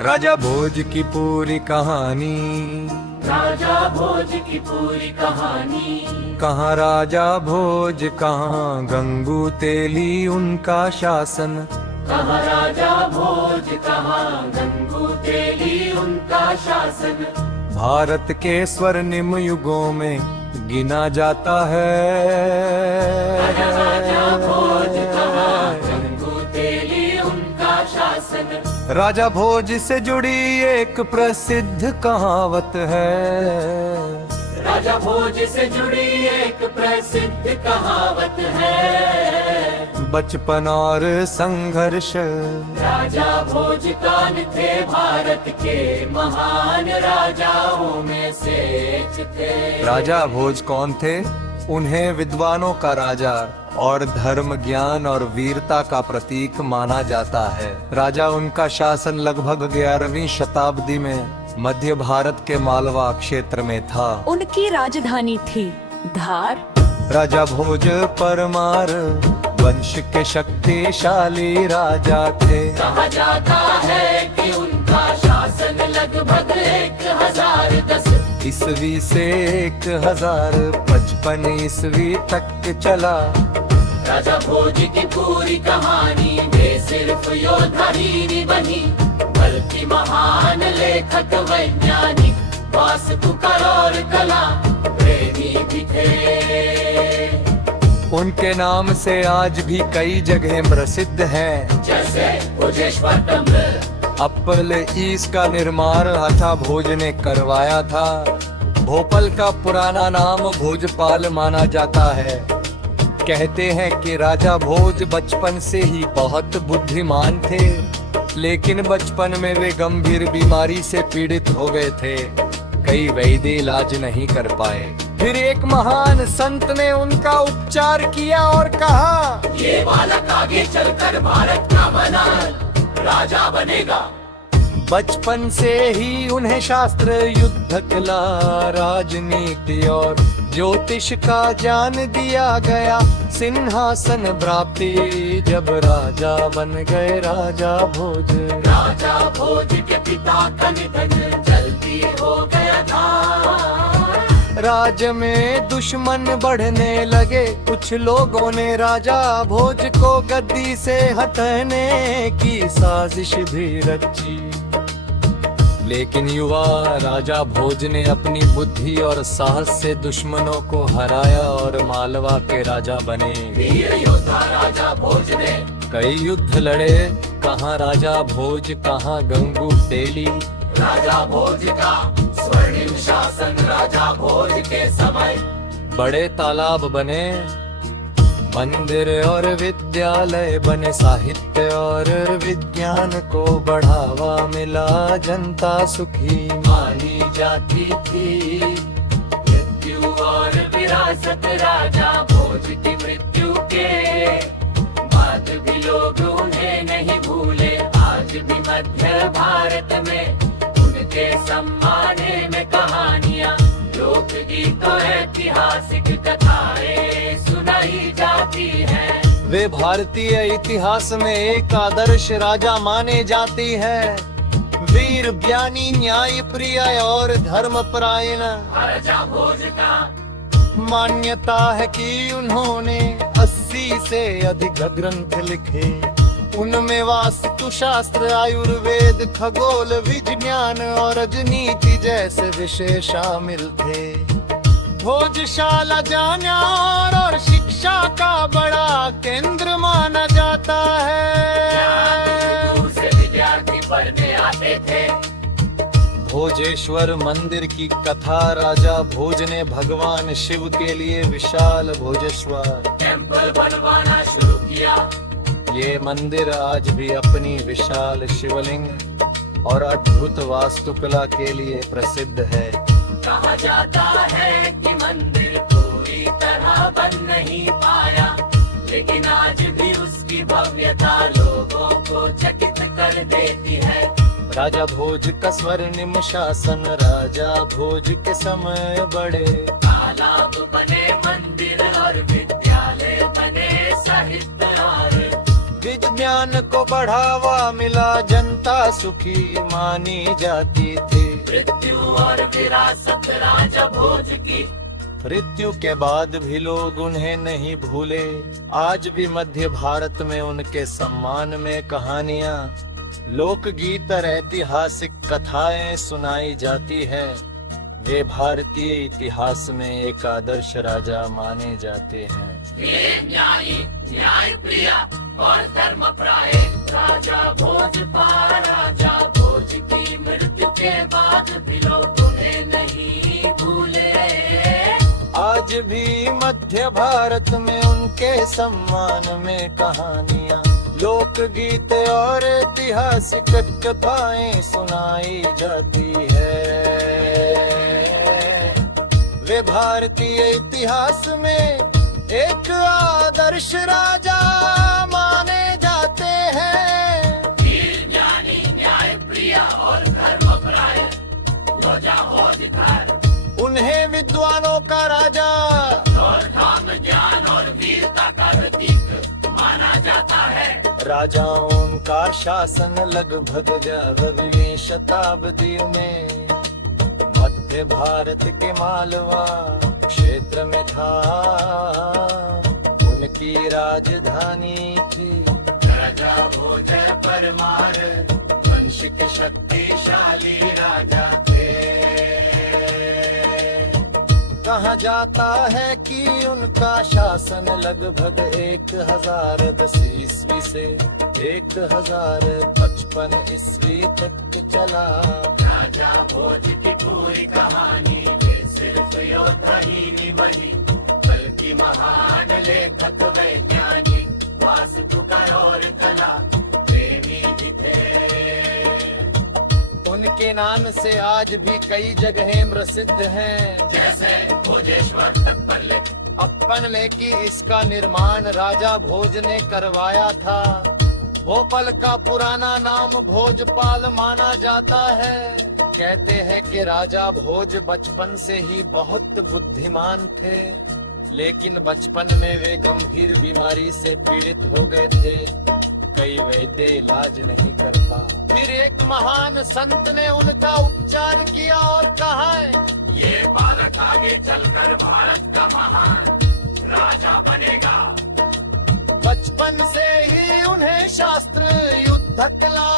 राजा भोज की पूरी कहानी, राजा भोज की पूरी कहानी। कहाँ राजा भोज कहाँ गंगू तेली उनका शासन। कहाँ राजा भोज कहाँ गंगू तेली उनका शासन। भारत के स्वर्णिम युगों में गिना जाता है। राजा भोज कहाँ गंगू तेली उनका शासन। राजा भोज से जुड़ी एक प्रसिद्ध कहावत है। राजा भोज से जुड़ी एक प्रसिद्ध कहावत है। बचपन और संघर्ष राजा भोज कान थे भारत के महान राजाओं में से एक थे। राजा भोज कौन थे? उन्हें विद्वानों का राजा और धर्म ज्ञान और वीरता का प्रतीक माना जाता है। राजा उनका शासन लगभग 11वीं शताब्दी में मध्य भारत के मालवा क्षेत्र में था। उनकी राजधानी थी धार। राजा भोज परमार वंश के शक्तिशाली राजा थे। कहा जाता है कि उनका शासन लगभग 1010 ईस्वी से 1055 ईस्वी तक चला। राजा भोज की पूरी कहानी में सिर्फ योद्धा ही नहीं बनी, बल्कि महान लेखक वैज्ञानिक वास्तुकार और कला प्रेमी भी थे। उनके नाम से आज भी कई जगह प्रसिद्ध हैं, जैसे भोजेश्वर टेम्पल। अप्पल ईस का निर्माण राजा भोज ने करवाया था। भोपाल का पुराना नाम भोजपाल माना जाता है। कहते हैं कि राजा भोज बचपन से ही बहुत बुद्धिमान थे, लेकिन बचपन में वे गंभीर बीमारी से पीड़ित हो गए थे। कई वैद्य इलाज नहीं कर पाए। फिर एक महान संत ने उनका उपचार किया और कहा, ये बालक आगे चलकर भारत का महान राजा बनेगा। बचपन से ही उन्हें शास्त्र, युद्ध कला, राजनीति और ज्योतिष का ज्ञान दिया गया। सिंहासन प्राप्ति जब राजा बन गए राजा भोज। राजा भोज के पिता का निधन जल्दी हो गया था। राज्य में दुश्मन बढ़ने लगे। कुछ लोगों ने राजा भोज को गद्दी से हटाने की साजिश भी रची, लेकिन युवा राजा भोज ने अपनी बुद्धि और साहस से दुश्मनों को हराया और मालवा के राजा बने। वीर योद्धा राजा भोज ने कई युद्ध लड़े। कहाँ राजा भोज कहाँ गंगू तेली। राजा भोज का स्वर्णिम शासन राजा भोज के समय। बड़े तालाब बने, मंदिर और विद्यालय बने, साहित्य और विज्ञान को बढ़ावा मिला। जनता सुखी मानी जाती थी। मृत्यु और विरासत राजा भोज की मृत्यु के बाद भी लोग उन्हें नहीं भूले। आज भी मध्य भारत में उनके सम्माने में कहानियाँ, लोकगीत और ऐतिहासिक कथाएं सुनाई जाती हैं। वे भारतीय इतिहास में एक आदर्श राजा माने जाती है। वीर, ज्ञानी, न्याय प्रिय और धर्मपरायण। राजा भोज का मान्यता है कि उन्होंने 80 से अधिक ग्रंथ लिखे। उनमें वास्तु शास्त्र, आयुर्वेद, खगोल विज्ञान और राजनीति जैसे विषय शामिल थे। भोजशाला ज्ञान और शिक्षा का बड़ा केंद्र माना जाता है। दूर से विद्यार्थी पढ़ने आते थे। भोजेश्वर मंदिर की कथा। राजा भोज ने भगवान शिव के लिए विशाल भोजेश्वर टेम्पल बनवाना शुरू किया। ये मंदिर आज भी अपनी विशाल शिवलिंग और अद्भुत वास्तुकला के लिए प्रसिद्ध है। कहा जाता है कि मंदिर पूरी तरह बन नहीं पाया, लेकिन आज भी उसकी भव्यता लोगों को चकित कर देती है। राजा भोज का स्वर्णिम शासन। राजा भोज के समय बड़े तालाब बने, मंदिर और विद्यालय बने, साहित्य और विज्ञान विज्ञान को बढ़ावा मिला, जनता सुखी मानी जाती थी। मृत्यु और विरासत राजा भोज की, मृत्यु के बाद भी लोग उन्हें नहीं भूले। आज भी मध्य भारत में उनके सम्मान में कहानियां, लोकगीत और ऐतिहासिक कथाएं सुनाई जाती है। वे भारतीय इतिहास में एक आदर्श राजा माने जाते हैं। ये न्यायी, न्याय प्रिया और धर्मप्राय राजा भोजपाल, राजा भोज की मृत्यु के बाद भी लोग उन्हें नहीं भूले। आज भी मध्य भारत में उनके सम्मान में कहानियां, लोकगीत और ऐतिहासिक कथाएं सुनाई जाती है। वे भारतीय इतिहास में एक आदर्श राजा माने जाते हैं। वीर, ज्ञानी, न्याय प्रिया और धर्मप्राय राजा भोजपाल, उन्हें विद्वानों का राजा और धाम, ज्ञान और वीरता का प्रतीक माना जाता है। राजाओं का शासन लगभग 11वीं शताब्दी में मध्य भारत के मालवा क्षेत्र में था। उनकी राजधानी थी। राजा भोज परमार वंश के शक्तिशाली राजा थे। कहा जाता है कि उनका शासन लगभग 1010 ईस्वी से 1055 ईस्वी तक चला। राजा भोज की पूरी कहानी में सिर्फ योद्धा ही नहीं बनी, बल्कि महान लेखक, वैज्ञानिक, वास्तुकार और कला प्रेमी भी थे। उनके नाम से आज भी कई जगहें प्रसिद्ध हैं, जैसे भोजेश्वर तत्पल्ले। अप्पन की इसका निर्माण राजा भोज ने करवाया था। भोपाल का पुराना नाम भोजपाल माना जाता है। कहते हैं कि राजा भोज बचपन से ही बहुत बुद्धिमान थे, लेकिन बचपन में वे गंभीर बीमारी से पीड़ित हो गए थे। कई वैद्य इलाज नहीं कर पा। फिर एक महान संत ने उनका उपचार किया और कहा है, ये बालक आगे चलकर भारत का महान राजा बनेगा। बचपन से ही उन्हें शास्त्र, युद्ध कला